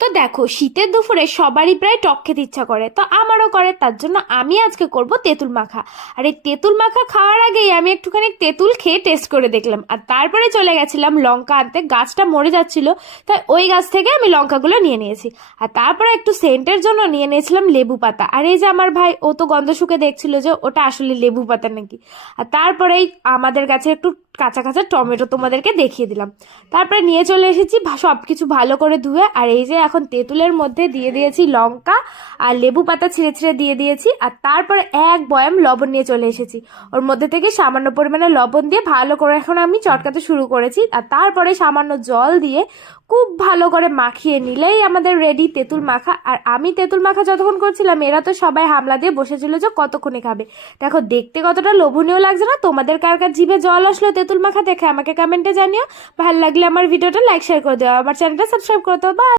তো দেখো, শীতের দুপুরে সবারই প্রায় টক খেতে ইচ্ছা করে, তো আমারও করে। তার জন্য আমি আজকে করব তেঁতুল মাখা। আর এই তেঁতুল মাখা খাওয়ার আগেই আমি একটুখানি তেঁতুল খেয়ে টেস্ট করে দেখলাম, আর তারপরে চলে গেছিলাম লঙ্কা আনতে। গাছটা মরে যাচ্ছিল, তাই ওই গাছ থেকে আমি লঙ্কাগুলো নিয়ে নিয়েছি। আর তারপরে একটু সেন্টের জন্য নিয়ে নিয়েছিলাম লেবু পাতা। আর এই যে আমার ভাই, ও তো গন্ধ শুকে দেখছিল যে ওটা আসলে লেবু পাতা নাকি। আর তারপরেই আমাদের কাছে একটু কাঁচা কাঁচা টমেটো তোমাদেরকে দেখিয়ে দিলাম। তারপরে নিয়ে চলে এসেছি সব কিছু ভালো করে ধুয়ে। আর এই যে এখন তেঁতুলের মধ্যে দিয়ে দিয়েছি লঙ্কা আর লেবু পাতা ছিঁড়ে ছিঁড়ে দিয়ে দিয়েছি। আর তারপরে এক বয়াম লবণ নিয়ে চলে এসেছি। ওর মধ্যে থেকে সামান্য পরিমাণে লবণ দিয়ে ভালো করে এখন আমি চটকাতে শুরু করেছি। আর তারপরে সামান্য জল দিয়ে খুব ভালো করে মাখিয়ে নিলেই আমাদের রেডি তেঁতুল মাখা। আর আমি তেঁতুল মাখা যতক্ষণ করছিলাম, এরা তো সবাই হামলা দিয়ে বসেছিল যে কতক্ষণে খাবে। দেখো দেখতে কতটা লোভনীয় লাগছে না? তোমাদের কার কার জিভে জল আসলো তেঁতুল মাখা দেখে আমাকে কমেন্টে জানিও। ভালো লাগলে আমার ভিডিওটা লাইক শেয়ার করে দেওয়া, আমার চ্যানেলটা সাবস্ক্রাইব করে দেওয়া। বাই।